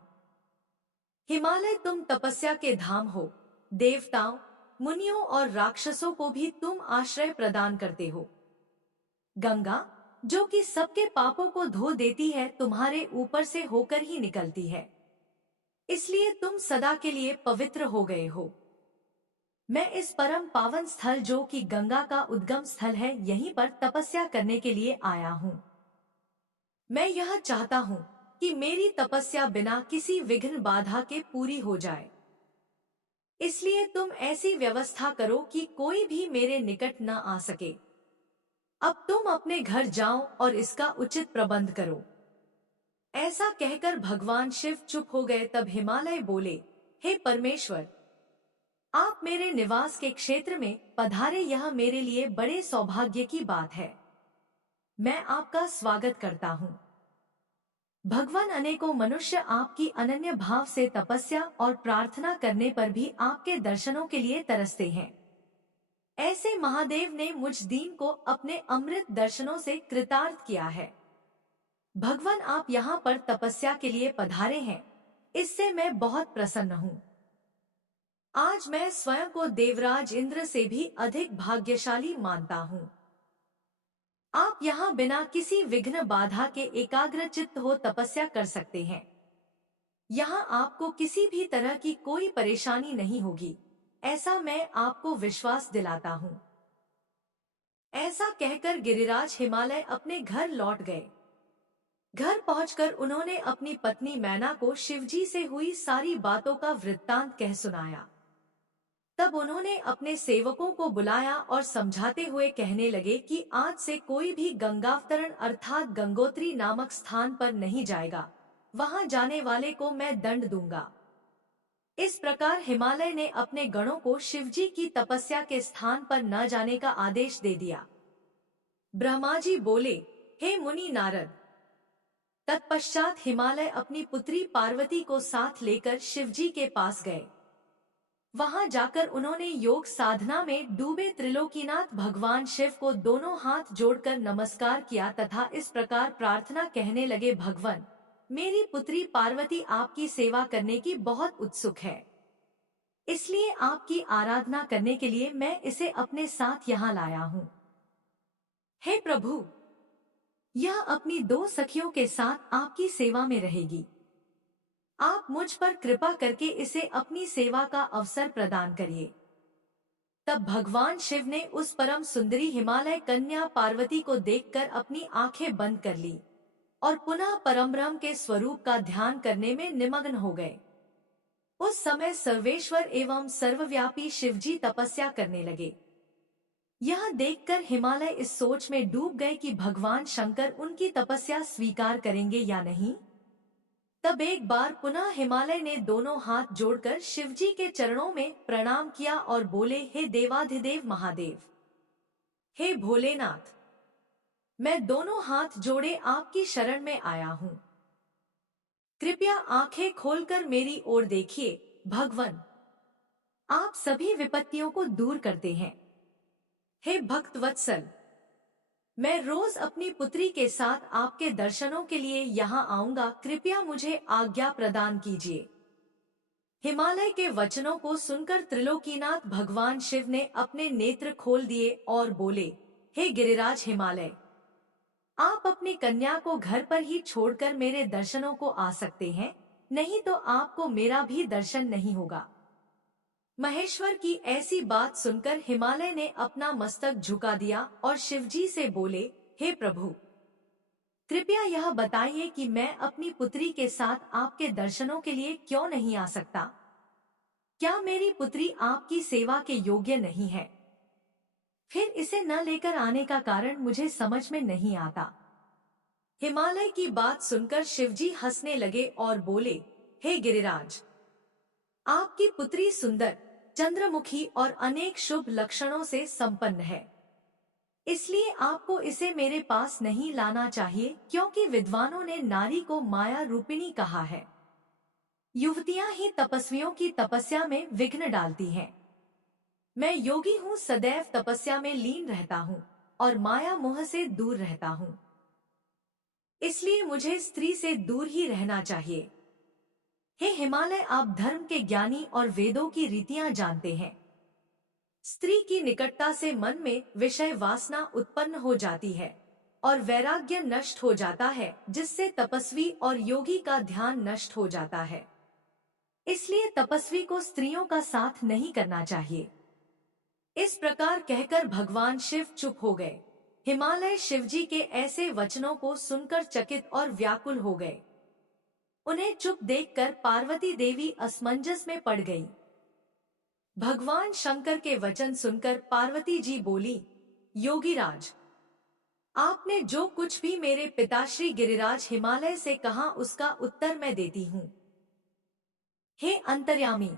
हिमालय तुम तपस्या के धाम हो। देवताओं, मुनियों और राक्षसों को भी तुम आश्रय प्रदान करते हो। गंगा, जो कि सबके पापों को धो देती है, तुम्हारे ऊपर से होकर ही निकलती है, इसलिए तुम सदा के लिए पवित्र हो गए हो। मैं इस परम पावन स्थल, जो कि गंगा का उद्गम स्थल है, यहीं पर तपस्या करने के लिए आया हूँ। मैं यह चाहता हूँ कि मेरी तपस्या बिना किसी विघ्न बाधा के पूरी हो जाए। इसलिए तुम ऐसी व्यवस्था करो कि कोई भी मेरे निकट न आ सके। अब तुम अपने घर जाओ और इसका उचित प्रबंध करो। ऐसा कहकर भगवान शिव चुप हो गए। तब हिमालय बोले, हे परमेश्वर, आप मेरे निवास के क्षेत्र में पधारे, यह मेरे लिए बड़े सौभाग्य की बात है। मैं आपका स्वागत करता हूँ। भगवान, अनेकों मनुष्य आपकी अनन्य भाव से तपस्या और प्रार्थना करने पर भी आपके दर्शनों के लिए तरसते हैं। ऐसे महादेव ने मुझ दीन को अपने अमृत दर्शनों से कृतार्थ किया है। भगवान, आप यहाँ पर तपस्या के लिए पधारे हैं, इससे मैं बहुत प्रसन्न हूँ। आज मैं स्वयं को देवराज इंद्र से भी अधिक भाग्यशाली मानता हूँ। आप यहाँ बिना किसी विघ्न बाधा के एकाग्र चित्त हो तपस्या कर सकते हैं। यहाँ आपको किसी भी तरह की कोई परेशानी नहीं होगी, ऐसा मैं आपको विश्वास दिलाता हूँ। ऐसा कहकर गिरिराज हिमालय अपने घर लौट गए। घर पहुंचकर उन्होंने अपनी पत्नी मैना को शिवजी से हुई सारी बातों का वृत्तांत कह सुनाया। तब उन्होंने अपने सेवकों को बुलाया और समझाते हुए कहने लगे कि आज से कोई भी गंगावतरण अर्थात गंगोत्री नामक स्थान पर नहीं जाएगा। वहां जाने वाले को मैं दंड दूंगा। इस प्रकार हिमालय ने अपने गणों को शिवजी की तपस्या के स्थान पर न जाने का आदेश दे दिया। ब्रह्मा जी बोले, हे मुनि नारद, तत्पश्चात हिमालय अपनी पुत्री पार्वती को साथ लेकर शिवजी के पास गए। वहां जाकर उन्होंने योग साधना में डूबे त्रिलोकीनाथ भगवान शिव को दोनों हाथ जोड़कर नमस्कार किया तथा इस प्रकार प्रार्थना कहने लगे, भगवान, मेरी पुत्री पार्वती आपकी सेवा करने की बहुत उत्सुक है, इसलिए आपकी आराधना करने के लिए मैं इसे अपने साथ यहाँ लाया हूँ। हे प्रभु, यह अपनी 2 सखियों के साथ आपकी सेवा में रहेगी। आप मुझ पर कृपा करके इसे अपनी सेवा का अवसर प्रदान करिए। तब भगवान शिव ने उस परम सुंदरी हिमालय कन्या पार्वती को देखकर अपनी आंखें बंद कर ली और पुनः परमब्रह्म के स्वरूप का ध्यान करने में निमग्न हो गए। उस समय सर्वेश्वर एवं सर्वव्यापी शिवजी तपस्या करने लगे। यह देखकर हिमालय इस सोच में डूब गए कि भगवान शंकर उनकी तपस्या स्वीकार करेंगे या नहीं। तब एक बार पुनः हिमालय ने दोनों हाथ जोड़कर शिवजी के चरणों में प्रणाम किया और बोले, हे देवाधिदेव महादेव, हे भोलेनाथ, मैं दोनों हाथ जोड़े आपकी शरण में आया हूँ। कृपया आंखें खोलकर मेरी ओर देखिए। भगवान, आप सभी विपत्तियों को दूर करते हैं। हे भक्त वत्सल, मैं रोज अपनी पुत्री के साथ आपके दर्शनों के लिए यहाँ आऊंगा, कृपया मुझे आज्ञा प्रदान कीजिए। हिमालय के वचनों को सुनकर त्रिलोकीनाथ भगवान शिव ने अपने नेत्र खोल दिए और बोले, हे गिरिराज हिमालय, आप अपनी कन्या को घर पर ही छोड़कर मेरे दर्शनों को आ सकते हैं, नहीं तो आपको मेरा भी दर्शन नहीं होगा। महेश्वर की ऐसी बात सुनकर हिमालय ने अपना मस्तक झुका दिया और शिवजी से बोले, हे प्रभु, कृपया यह बताइए कि मैं अपनी पुत्री के साथ आपके दर्शनों के लिए क्यों नहीं आ सकता? क्या मेरी पुत्री आपकी सेवा के योग्य नहीं है? फिर इसे न लेकर आने का कारण मुझे समझ में नहीं आता। हिमालय की बात सुनकर शिवजी हंसने लगे और बोले, हे गिरिराज, आपकी पुत्री सुंदर, चंद्रमुखी और अनेक शुभ लक्षणों से संपन्न है, इसलिए आपको इसे मेरे पास नहीं लाना चाहिए, क्योंकि विद्वानों ने नारी को माया रूपिणी कहा है। युवतियां ही तपस्वियों की तपस्या में विघ्न डालती हैं। मैं योगी हूँ, सदैव तपस्या में लीन रहता हूँ और माया मोह से दूर रहता हूँ, इसलिए मुझे स्त्री से दूर ही रहना चाहिए। हे हिमालय, आप धर्म के ज्ञानी और वेदों की रीतियां जानते हैं। स्त्री की निकटता से मन में विषय वासना उत्पन्न हो जाती है और वैराग्य नष्ट हो जाता है, जिससे तपस्वी और योगी का ध्यान नष्ट हो जाता है। इसलिए तपस्वी को स्त्रियों का साथ नहीं करना चाहिए। इस प्रकार कहकर भगवान शिव चुप हो गए। हिमालय शिवजी के ऐसे वचनों को सुनकर चकित और व्याकुल हो गए। उन्हें चुप देखकर पार्वती देवी असमंजस में पड़ गई। भगवान शंकर के वचन सुनकर पार्वती जी बोली, योगीराज, आपने जो कुछ भी मेरे पिताश्री गिरिराज हिमालय से कहा उसका उत्तर मैं देती हूँ। हे अंतर्यामी,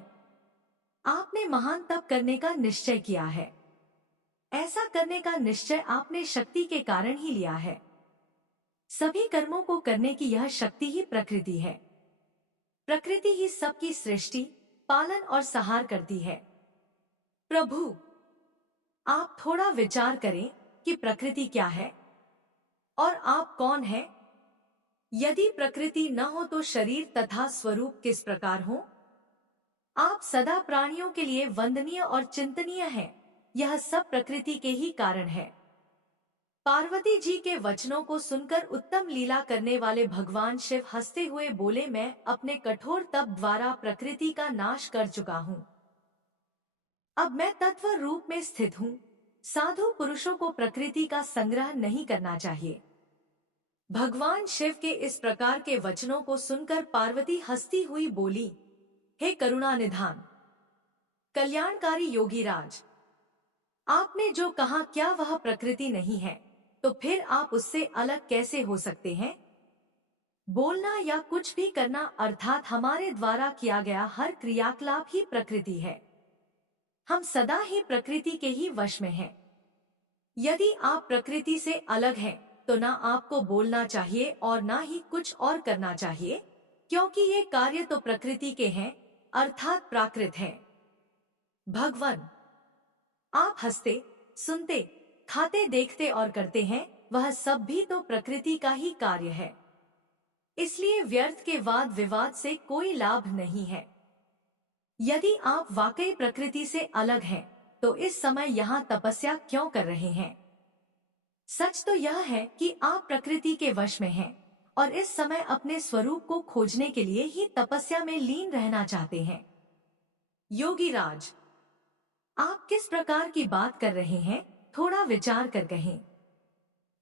आपने महान तप करने का निश्चय किया है। ऐसा करने का निश्चय आपने शक्ति के कारण ही लिया है। सभी कर्मों को करने की यह शक्ति ही प्रकृति है। प्रकृति ही सबकी सृष्टि, पालन और संहार करती है। प्रभु, आप थोड़ा विचार करें कि प्रकृति क्या है और आप कौन हैं? यदि प्रकृति न हो तो शरीर तथा स्वरूप किस प्रकार हो? आप सदा प्राणियों के लिए वंदनीय और चिंतनीय हैं। यह सब प्रकृति के ही कारण है। पार्वती जी के वचनों को सुनकर उत्तम लीला करने वाले भगवान शिव हंसते हुए बोले, मैं अपने कठोर तप द्वारा प्रकृति का नाश कर चुका हूँ। अब मैं तत्व रूप में स्थित हूँ। साधु पुरुषों को प्रकृति का संग्रह नहीं करना चाहिए। भगवान शिव के इस प्रकार के वचनों को सुनकर पार्वती हंसती हुई बोली, हे करुणा निधान, कल्याणकारी योगीराज, आपने जो कहा क्या वह प्रकृति नहीं है? तो फिर आप उससे अलग कैसे हो सकते हैं? बोलना या कुछ भी करना अर्थात हमारे द्वारा किया गया हर क्रियाकलाप ही प्रकृति है। हम सदा ही प्रकृति के ही वश में हैं। यदि आप प्रकृति से अलग हैं, तो ना आपको बोलना चाहिए और ना ही कुछ और करना चाहिए, क्योंकि ये कार्य तो प्रकृति के हैं, अर्थात प्राकृत हैं। भगवान, आप हंसते, सुनते, खाते, देखते और करते हैं, वह सब भी तो प्रकृति का ही कार्य है। इसलिए व्यर्थ के वाद विवाद से कोई लाभ नहीं है। यदि आप वाकई प्रकृति से अलग हैं, तो इस समय यहाँ तपस्या क्यों कर रहे हैं? सच तो यह है कि आप प्रकृति के वश में हैं और इस समय अपने स्वरूप को खोजने के लिए ही तपस्या में लीन रहना चाहते हैं। योगी राज, आप किस प्रकार की बात कर रहे हैं, थोड़ा विचार कर कहें।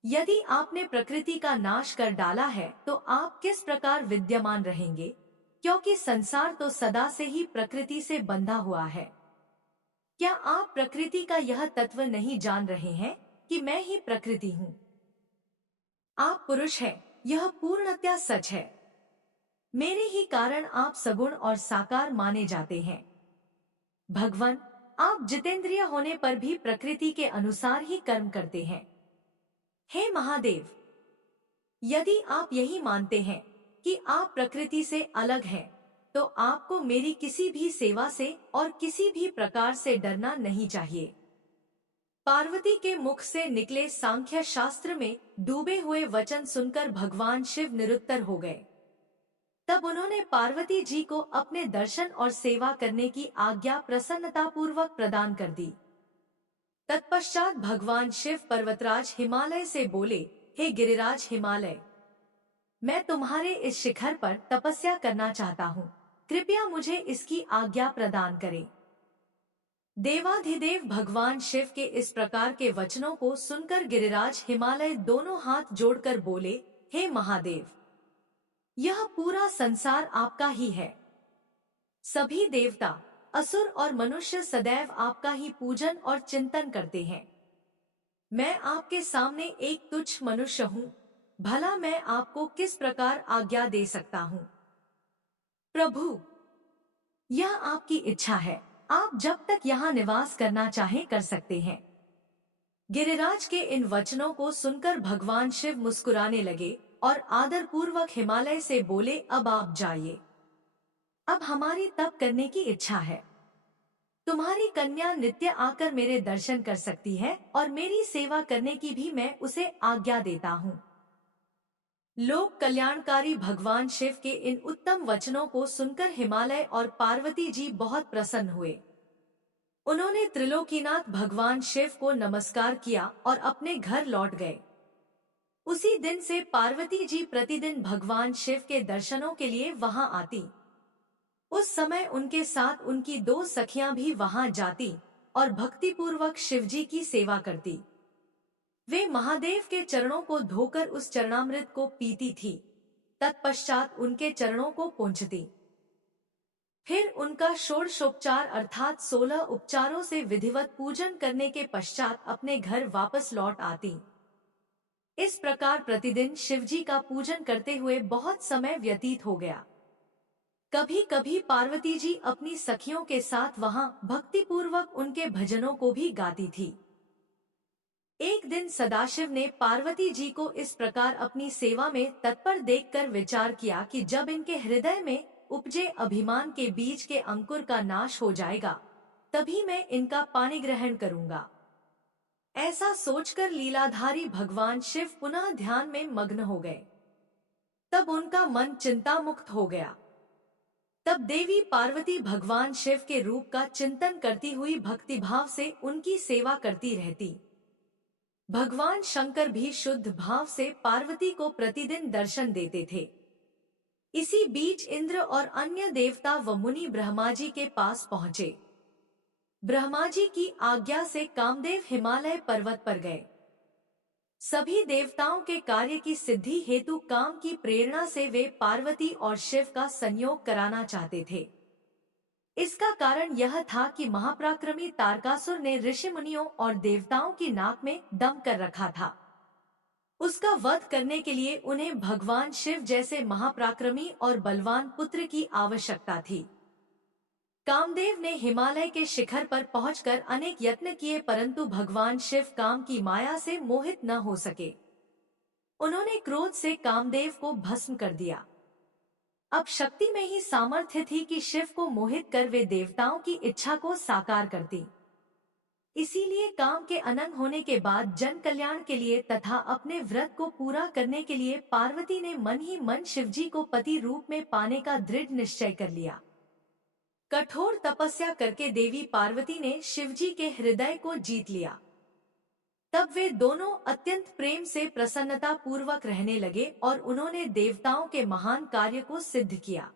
यदि आपने प्रकृति का नाश कर डाला है तो आप किस प्रकार विद्यमान रहेंगे, क्योंकि संसार तो सदा से ही प्रकृति से बंधा हुआ है। क्या आप प्रकृति का यह तत्व नहीं जान रहे हैं कि मैं ही प्रकृति हूँ? आप पुरुष हैं, यह पूर्णतया सच है। मेरे ही कारण आप सगुण और साकार माने जाते हैं। भगवान, आप जितेंद्रिय होने पर भी प्रकृति के अनुसार ही कर्म करते हैं। हे महादेव, यदि आप यही मानते हैं कि आप प्रकृति से अलग हैं, तो आपको मेरी किसी भी सेवा से और किसी भी प्रकार से डरना नहीं चाहिए। पार्वती के मुख से निकले सांख्य शास्त्र में डूबे हुए वचन सुनकर भगवान शिव निरुत्तर हो गए। तब उन्होंने पार्वती जी को अपने दर्शन और सेवा करने की आज्ञा प्रसन्नतापूर्वक प्रदान कर दी। तत्पश्चात भगवान शिव पर्वतराज हिमालय से बोले, हे गिरिराज हिमालय, मैं तुम्हारे इस शिखर पर तपस्या करना चाहता हूँ, कृपया मुझे इसकी आज्ञा प्रदान करें। देवाधिदेव भगवान शिव के इस प्रकार के वचनों को सुनकर गिरिराज हिमालय दोनों हाथ जोड़कर बोले, हे महादेव, यह पूरा संसार आपका ही है। सभी देवता, असुर और मनुष्य सदैव आपका ही पूजन और चिंतन करते हैं। मैं आपके सामने एक तुच्छ मनुष्य हूँ, भला मैं आपको किस प्रकार आज्ञा दे सकता हूँ? प्रभु, यह आपकी इच्छा है, आप जब तक यहाँ निवास करना चाहें कर सकते हैं। गिरिराज के इन वचनों को सुनकर भगवान शिव मुस्कुराने लगे और आदरपूर्वक हिमालय से बोले, अब आप जाइए। अब हमारी तप करने की इच्छा है। तुम्हारी कन्या नित्य आकर मेरे दर्शन कर सकती है और मेरी सेवा करने की भी मैं उसे आज्ञा देता हूँ। लोक कल्याणकारी भगवान शिव के इन उत्तम वचनों को सुनकर हिमालय और पार्वती जी बहुत प्रसन्न हुए। उन्होंने त्रिलोकीनाथ भगवान शिव को नमस्कार किया और अपने घर लौट गए। उसी दिन से पार्वती जी प्रतिदिन भगवान शिव के दर्शनों के लिए वहां आती। उस समय उनके साथ उनकी दो सखियां भी वहां जाती और भक्तिपूर्वक शिवजी की सेवा करती। वे महादेव के चरणों को धोकर उस चरणामृत को पीती थी। तत्पश्चात उनके चरणों को पोंछती। फिर उनका षोडशोपचार अर्थात 16 उपचारों से विधिवत पूजन करने के पश्चात अपने घर वापस लौट आती। इस प्रकार प्रतिदिन शिवजी का पूजन करते हुए बहुत समय व्यतीत हो गया। कभी कभी पार्वती जी अपनी सखियों के साथ वहां भक्तिपूर्वक उनके भजनों को भी गाती थी। एक दिन सदाशिव ने पार्वती जी को इस प्रकार अपनी सेवा में तत्पर देखकर विचार किया कि जब इनके हृदय में उपजे अभिमान के बीज के अंकुर का नाश हो जाएगा, तभी मैं इनका पानी ग्रहण करूंगा। ऐसा सोचकर लीलाधारी भगवान शिव पुनः ध्यान में मग्न हो गए। तब उनका मन चिंता मुक्त हो गया। तब देवी पार्वती भगवान शिव के रूप का चिंतन करती हुई भक्तिभाव से उनकी सेवा करती रहती। भगवान शंकर भी शुद्ध भाव से पार्वती को प्रतिदिन दर्शन देते थे। इसी बीच इंद्र और अन्य देवता व मुनि ब्रह्मा जी के पास पहुँचे। ब्रह्मा जी की आज्ञा से कामदेव हिमालय पर्वत पर गए। सभी देवताओं के कार्य की सिद्धि हेतु काम की प्रेरणा से वे पार्वती और शिव का संयोग कराना चाहते थे। इसका कारण यह था कि महापराक्रमी तारकासुर ने ऋषि मुनियों और देवताओं की नाक में दम कर रखा था। उसका वध करने के लिए उन्हें भगवान शिव जैसे महापराक्रमी और बलवान पुत्र की आवश्यकता थी। कामदेव ने हिमालय के शिखर पर पहुंचकर अनेक यत्न किए, परंतु भगवान शिव काम की माया से मोहित न हो सके। उन्होंने क्रोध से कामदेव को भस्म कर दिया। अब शक्ति में ही सामर्थ्य थी कि शिव को मोहित कर वे देवताओं की इच्छा को साकार करती। इसीलिए काम के अनंग होने के बाद जन कल्याण के लिए तथा अपने व्रत को पूरा करने के लिए पार्वती ने मन ही मन शिवजी को पति रूप में पाने का दृढ़ निश्चय कर लिया। कठोर तपस्या करके देवी पार्वती ने शिवजी के हृदय को जीत लिया। तब वे दोनों अत्यंत प्रेम से प्रसन्नता पूर्वक रहने लगे और उन्होंने देवताओं के महान कार्य को सिद्ध किया।